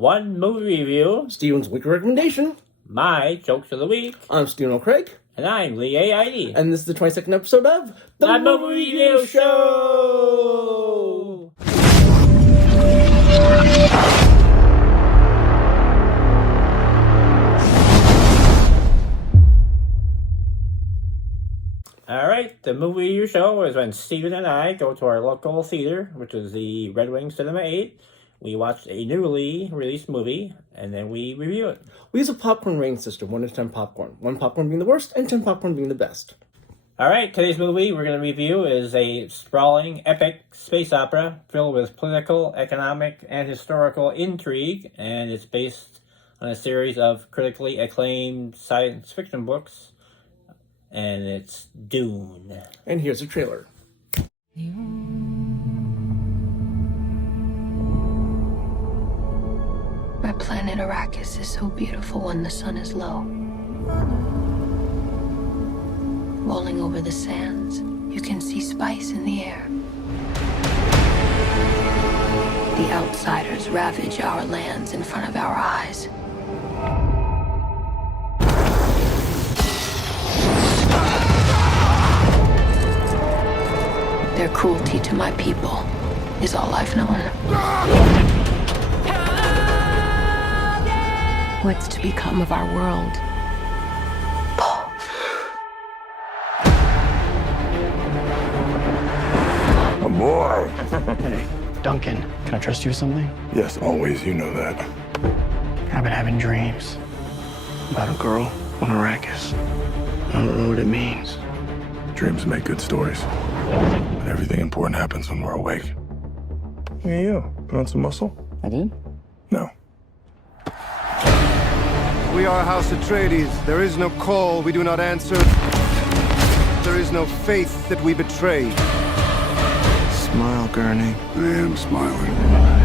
One movie review. Steven's weekly recommendation. My jokes of the week. I'm Steven O'Craig. And I'm Lee A.I.D. And this is the 22nd episode of The Movie Review Show! Alright, the Movie Review Show is when Steven and I go to our local theater, which is the Red Wing Cinema 8. We watch a newly released movie, and then we review it. We use a popcorn rating system, 1 to 10 popcorn. 1 popcorn being the worst, and 10 popcorn being the best. Alright, today's movie we're going to review is a sprawling, epic space opera filled with political, economic, and historical intrigue, and it's based on a series of critically acclaimed science fiction books, and it's Dune. And here's a trailer. My planet Arrakis is so beautiful when the sun is low. Rolling over the sands, you can see spice in the air. The outsiders ravage our lands in front of our eyes. Their cruelty to my people is all I've known. What's to become of our world? Paul. A boy. Hey, Duncan, can I trust you with something? Yes, always. You know that. I've been having dreams about a girl on Arrakis. I don't know what it means. Dreams make good stories. But everything important happens when we're awake. Hey, you. Put on some muscle? I did? No. We are House Atreides. There is no call we do not answer. There is no faith that we betray. Smile, Gurney. I am smiling.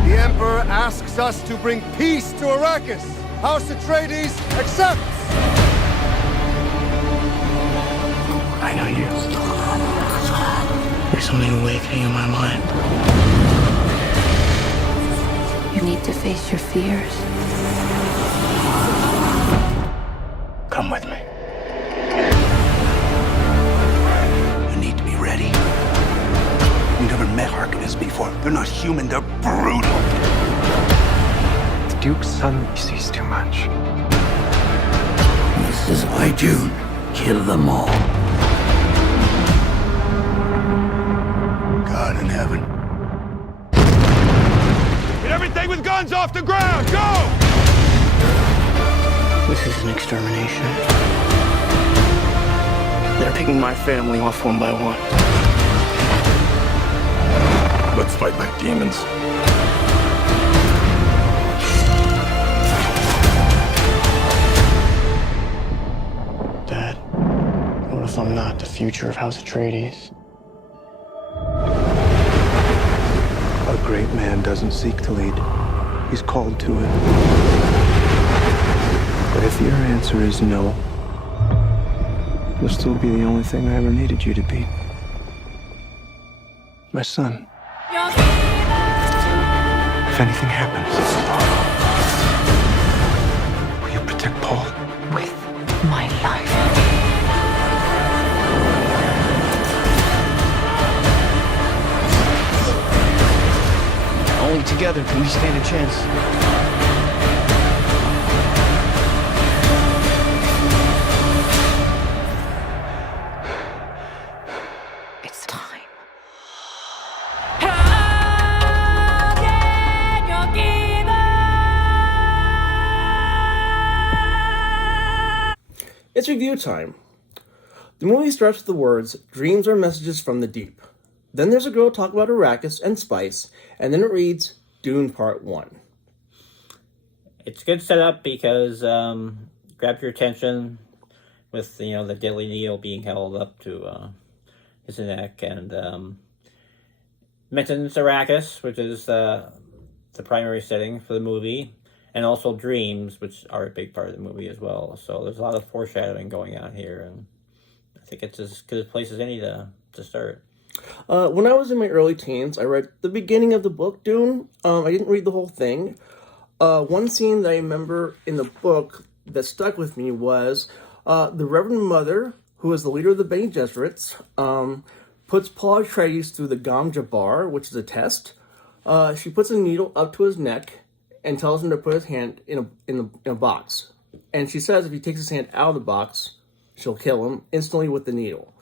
The Emperor asks us to bring peace to Arrakis. House Atreides accepts! I know you. There's something awakening in my mind. You need to face your fears. Come with me. You need to be ready. You never met Harkonnens before. They're not human, they're brutal. The Duke's son sees too much. This is why Dune. Kill them all. God in heaven. Get everything with guns off the ground! Go! This is an extermination. They're picking my family off one by one. Let's fight like demons. Dad, what if I'm not the future of House Atreides? A great man doesn't seek to lead. He's called to it. But if your answer is no, you'll still be the only thing I ever needed you to be. My son. If anything happens, will you protect Paul? With my life. Only together can we stand a chance. It's time. It's review time. The movie starts with the words, "Dreams are messages from the deep." Then there's a girl talk about Arrakis and spice, and then it reads, Dune Part 1. It's good setup because grab your attention with the deadly needle being held up to his neck, and mentions Arrakis, which is the primary setting for the movie, and also dreams, which are a big part of the movie as well. So there's a lot of foreshadowing going on here, and I think it's as good a place as any to start. When I was in my early teens, I read the beginning of the book, Dune. I didn't read the whole thing. One scene that I remember in the book that stuck with me was the Reverend Mother, who is the leader of the Bene Gesserits, puts Paul Atreides through the Gamja bar, which is a test. She puts a needle up to his neck and tells him to put his hand in a box. And she says if he takes his hand out of the box, she'll kill him instantly with the needle.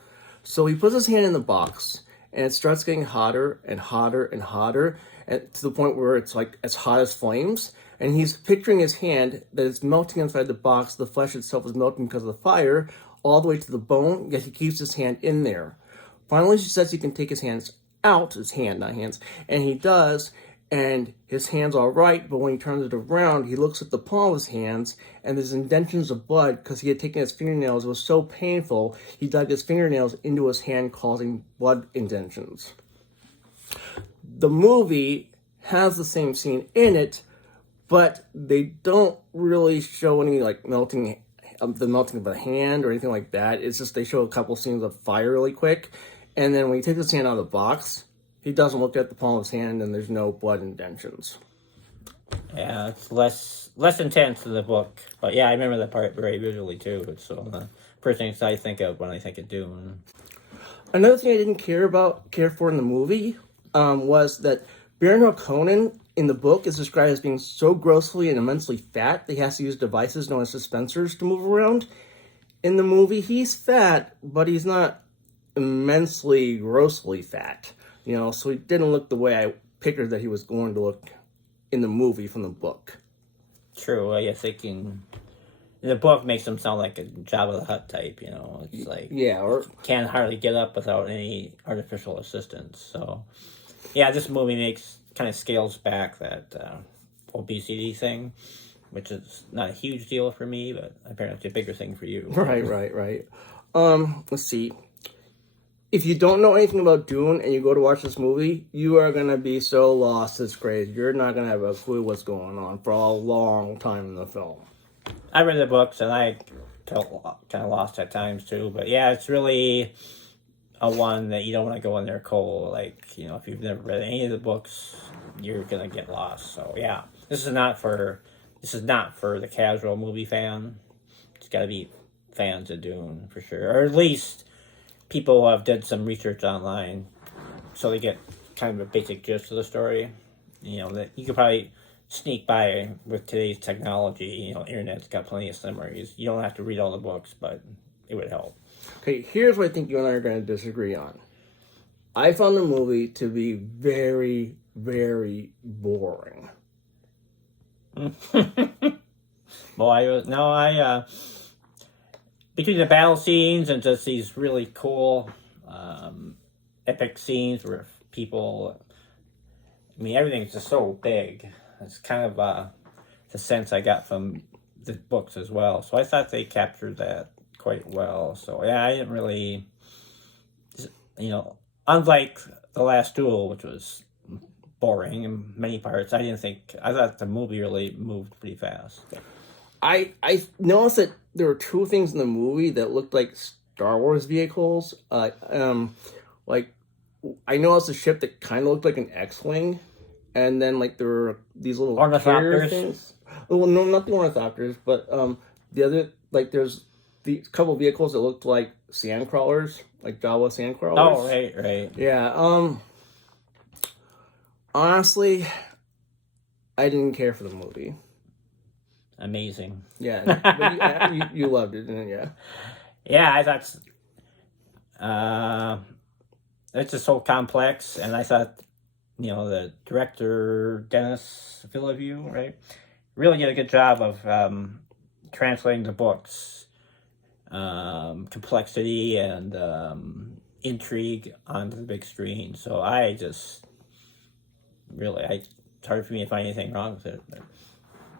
So he puts his hand in the box, and it starts getting hotter and hotter and hotter, and to the point where it's like as hot as flames. And he's picturing his hand that it's melting inside the box. The flesh itself is melting because of the fire, all the way to the bone, yet he keeps his hand in there. Finally, she says he can take his hands out, his hand, not hands, and he does, and his hand's all right, but when he turns it around, he looks at the palm of his hands, and there's indentions of blood because he had taken his fingernails. It was so painful, he dug his fingernails into his hand, causing blood indentions. The movie has the same scene in it, but they don't really show any, like, melting of the hand or anything like that. It's just they show a couple scenes of fire really quick, and then when he takes his hand out of the box, he doesn't look at the palm of his hand, and there's no blood indentions. Yeah, it's less intense in the book, but yeah, I remember that part very visually too. It's so the first things I think of when I think of Dune. Another thing I didn't care for in the movie was that Baron Harkonnen in the book is described as being so grossly and immensely fat that he has to use devices known as suspensors to move around. In the movie, he's fat, but he's not immensely, grossly fat. You know, so he didn't look the way I pictured that he was going to look in the movie from the book. True, I think in the book makes him sound like a Jabba the Hutt type, you know. It's like, yeah, or can't hardly get up without any artificial assistance. So, yeah, this movie kind of scales back that obesity thing, which is not a huge deal for me, but apparently it's a bigger thing for you. Right. Let's see. If you don't know anything about Dune and you go to watch this movie, you are going to be so lost, it's crazy. You're not going to have a clue what's going on for a long time in the film. I read the books and I felt kind of lost at times too, but yeah, it's really a one that you don't want to go in there cold. Like, you know, if you've never read any of the books, you're going to get lost. So yeah, this is not for the casual movie fan. It's got to be fans of Dune for sure, or at least people who have did some research online, so they get kind of a basic gist of the story. You know, that you could probably sneak by with today's technology. You know, internet's got plenty of summaries. You don't have to read all the books, but it would help. Okay, here's what I think you and I are going to disagree on. I found the movie to be very, very boring. Between the battle scenes and just these really cool, epic scenes where people, I mean, everything's just so big. It's kind of the sense I got from the books as well. So I thought they captured that quite well. So yeah, I didn't really, you know, unlike The Last Duel, which was boring in many parts, I thought the movie really moved pretty fast. I noticed that there were two things in the movie that looked like Star Wars vehicles. Like I noticed a ship that kind of looked like an X-wing, and then like there were these little carrier things. Well, no, not the ornithopters, but the other, like there's the couple vehicles that looked like sand crawlers, like Jawa sand crawlers. Oh, right. Yeah. Honestly, I didn't care for the movie. Amazing. Yeah, but you loved it, didn't you? Yeah, I thought it's just so complex, and I thought, you know, the director Denis Villeneuve, right, really did a good job of translating the books, complexity and intrigue onto the big screen. So I just it's hard for me to find anything wrong with it. But.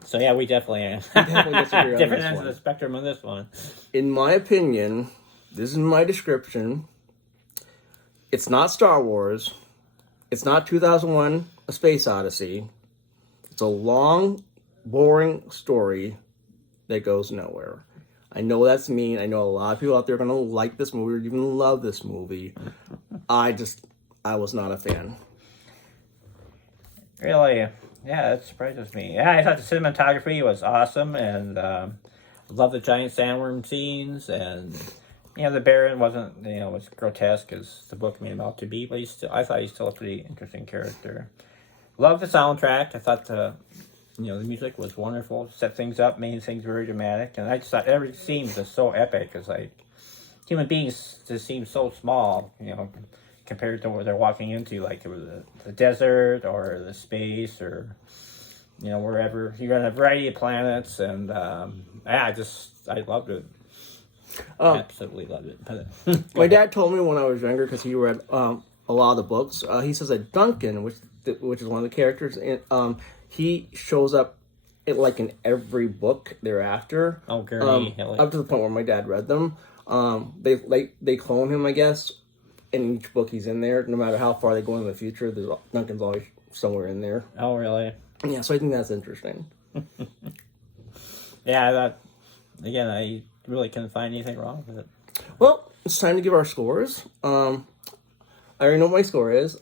So yeah, we definitely disagree on different this ends one. of the spectrum on this one. In my opinion, this is my description. It's not Star Wars. It's not 2001: A Space Odyssey. It's a long, boring story that goes nowhere. I know that's mean. I know a lot of people out there are going to like this movie or even love this movie. I was not a fan. Really, Yeah, that surprises me. Yeah, I thought the cinematography was awesome, and love the giant sandworm scenes, and the Baron wasn't as grotesque as the book made him out to be, but I thought he's still a pretty interesting character. Love the soundtrack. I thought the music was wonderful, set things up, made things very dramatic, and I just thought every scene was just so epic. It's like human beings just seem so small, compared to what they're walking into, like the desert or the space or wherever. You're on a variety of planets, and I loved it. Absolutely loved it. My dad told me when I was younger, because he read a lot of the books. He says that Duncan, which is one of the characters, he shows up in every book thereafter. Oh, Gurney. Up to the point where my dad read them. They clone him, I guess. In each book he's in there, no matter how far they go into the future, Duncan's always somewhere in there. Oh, really? Yeah, so I think that's interesting. Yeah, I really couldn't find anything wrong with it. Well, it's time to give our scores. I already know what my score is.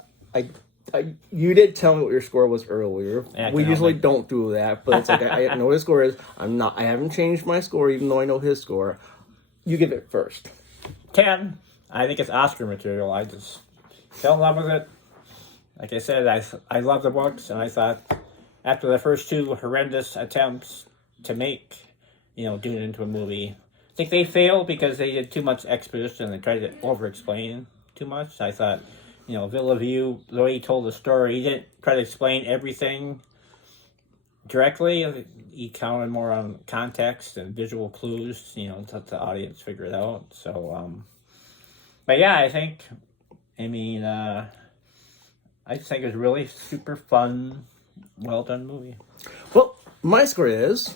You did tell me what your score was earlier. Yeah, we usually don't do that, but it's like I know what his score is. I haven't changed my score, even though I know his score. You give it first. 10. I think it's Oscar material. I just fell in love with it. Like I said, I love the books, and I thought after the first two horrendous attempts to make, Dune into a movie, I think they failed because they did too much exposition and tried to over-explain too much. I thought, Villeneuve, the way he told the story, he didn't try to explain everything directly. He counted more on context and visual clues, to let the audience figure it out. So, but yeah, I just think it was really super fun, well done movie. Well, my score is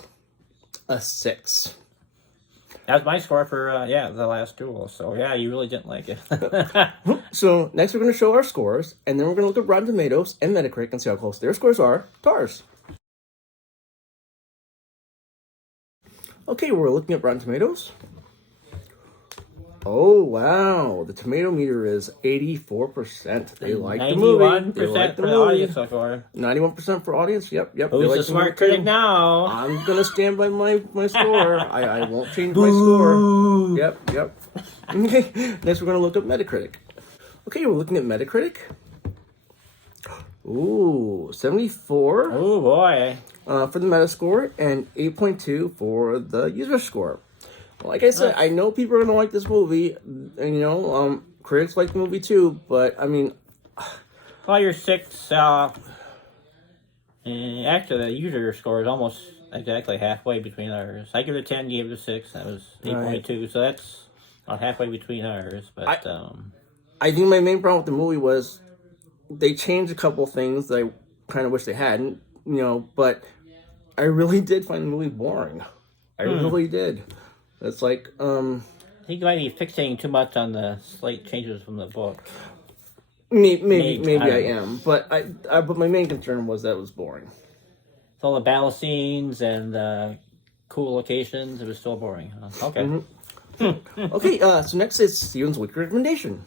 a 6. That was my score for the last duel. So yeah, you really didn't like it. So next we're going to show our scores, and then we're going to look at Rotten Tomatoes and Metacritic and see how close their scores are to ours. Okay, we're looking at Rotten Tomatoes. Oh, wow. The tomato meter is 84%. They like the movie. 91% for the audience so far. 91% for audience. Yep. Who's like the smart critic now? I'm going to stand by my score. I won't change my score. Yep. Okay, next we're going to look up Metacritic. Okay, we're looking at Metacritic. Ooh, 74. Oh, boy. For the Metascore, and 8.2 for the user score. Like I said, I know people are going to like this movie, and, critics like the movie too, but, Well, your 6, actually, the user score is almost exactly halfway between ours. I give it a 10, you gave it a 6, that was 8.2, right. So that's about halfway between ours, but, I think my main problem with the movie was they changed a couple things that I kind of wish they hadn't, but I really did find the movie boring. I really did. It's like, I think you might be fixating too much on the slight changes from the book. Maybe I am, but but my main concern was that it was boring. So all the battle scenes and cool locations, it was still boring. Huh? Okay. Mm-hmm. Okay. So next is Steven's weekly recommendation.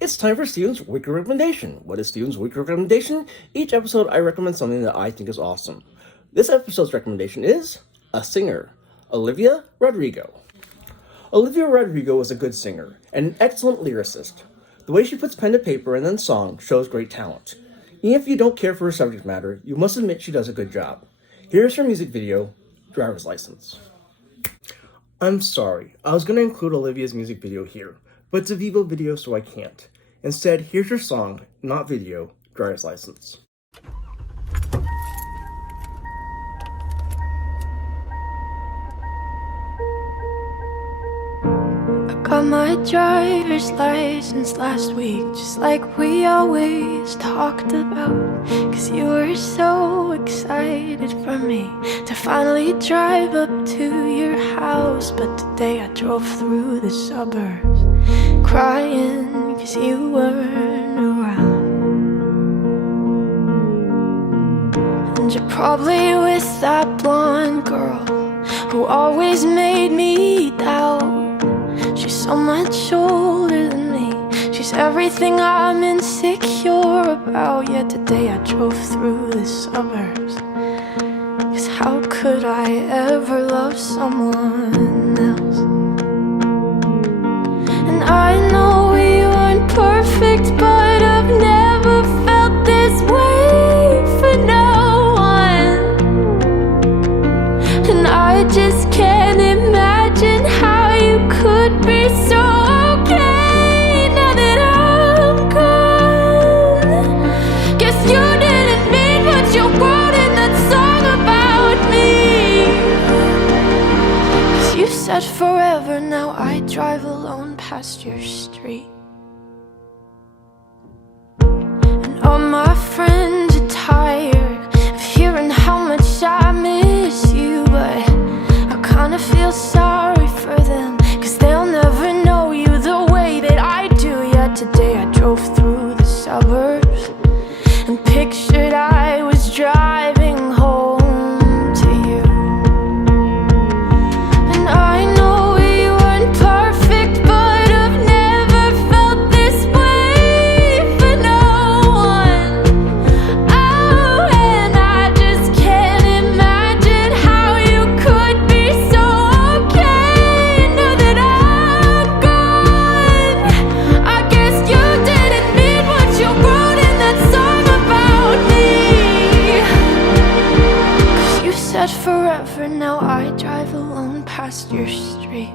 It's time for Steven's weekly recommendation. What is Steven's weekly recommendation? Each episode, I recommend something that I think is awesome. This episode's recommendation is a singer, Olivia Rodrigo. Olivia Rodrigo is a good singer and an excellent lyricist. The way she puts pen to paper and then song shows great talent. Even if you don't care for her subject matter, you must admit she does a good job. Here's her music video, Driver's License. I'm sorry, I was going to include Olivia's music video here, but it's a Vivo video so I can't. Instead, here's her song, not video, Driver's License. Got my driver's license last week, just like we always talked about. Cause you were so excited for me to finally drive up to your house. But today I drove through the suburbs crying cause you weren't around. And you're probably with that blonde girl who always made me doubt. She's so much older than me. She's everything I'm insecure about. about, yet today I drove through the suburbs. 'Cause how could I ever love someone else? And I know we weren't perfect, but I've never felt this way for no one. And I just can't imagine how you could be so okay now that I'm gone. Guess you didn't mean what you wrote in that song about me. 'Cause you said forever, now I drive alone past your street. And all my friends are tired of hearing how much I miss you, but I kinda feel sorry for them, 'cause they'll never know you the way that I do. Yet today I drove through the suburbs and pictured I was driving home to you. And I know we weren't perfect, but I've never felt this way for no one. Oh, and I just can't imagine how you could be so okay now that I'm gone. I guess you didn't mean what you wrote in that song about me. 'Cause you said forever, now I drive alone past your street.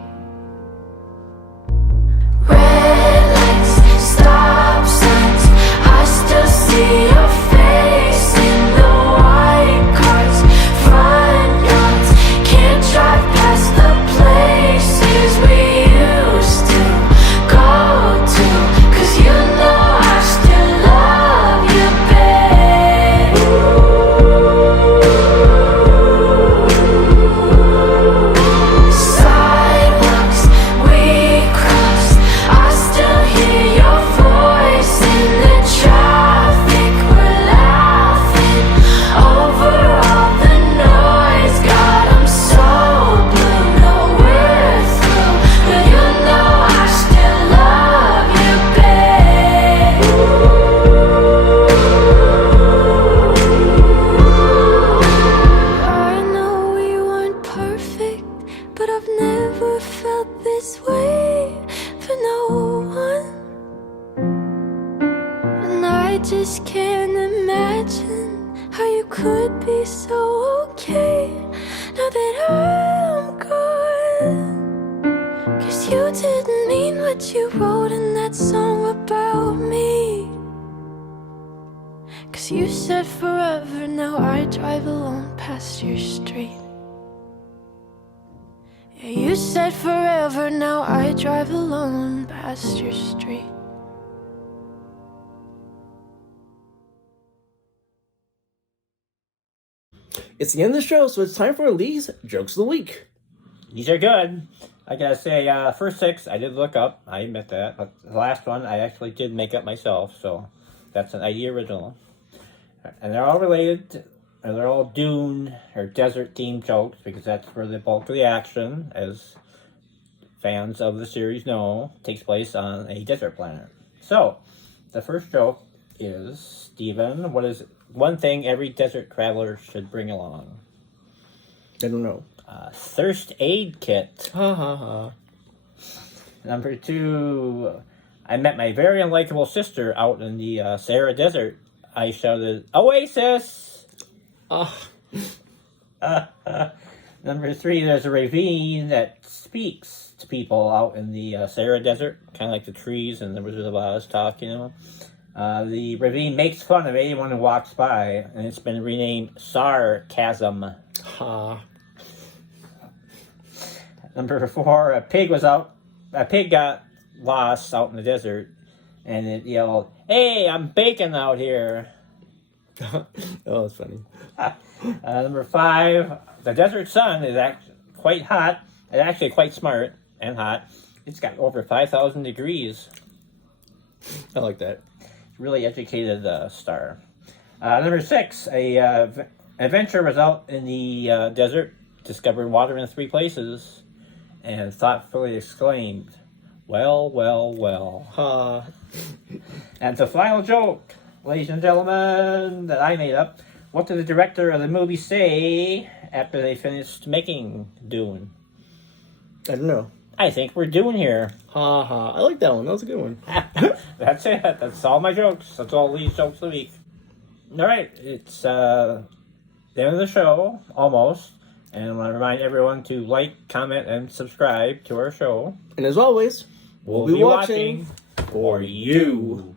Red lights, stop signs, I still see your face in the white cars, front yards. Can't drive past the places we used to go to, 'cause you know I still love you, babe. Sidewalks we crossed, I still hear your voice in the traffic. We're laughing over all the noise. God, I'm so blue, no we're through, but you know I still love you, babe. I know we weren't perfect, but I've never felt this way for no one. And I just can't imagine how you could be so okay now that I'm gone. 'Cause you didn't mean what you wrote in that song about me. 'Cause you said forever, now I drive alone past your street. Yeah, you said forever, now I drive alone past your street. It's the end of the show, so it's time for Lee's Jokes of the Week. These are good. I gotta say, first 6 I did look up. I admit that. But the last one I actually did make up myself, so that's an idea original. And they're all related, and they're all Dune or desert themed jokes, because that's where the bulk of the action, as fans of the series know, takes place on a desert planet. So, the first joke is, Steven, what is one thing every desert traveler should bring along? I don't know. Thirst aid kit. Ha ha ha. Number 2, I met my very unlikable sister out in the Sahara Desert. I shouted, Oasis! Number 3, there's a ravine that speaks to people out in the Sahara Desert, kind of like the trees and the Wizard of Oz talk, you know. The ravine makes fun of anyone who walks by, and it's been renamed Sarcasm. Ha. Number 4, a pig got lost out in the desert, and it yelled, Hey, I'm baking out here. Oh, that's funny. Number 5, the desert sun is quite hot, and actually quite smart and hot. It's got over 5,000 degrees. I like that. Really educated star. Number 6, a adventurer was out in the desert, discovered water in 3 places, and thoughtfully exclaimed, Well, well, well. Ha. And the final joke. ladies and gentlemen, that I made up. What did the director of the movie say after they finished making Dune? I don't know. I think we're Dune here. Ha ha. I like that one. That was a good one. That's it. That's all my jokes. That's all these jokes of the week. All right. It's the end of the show, almost. And I want to remind everyone to like, comment, and subscribe to our show. And as always, We'll be watching for you.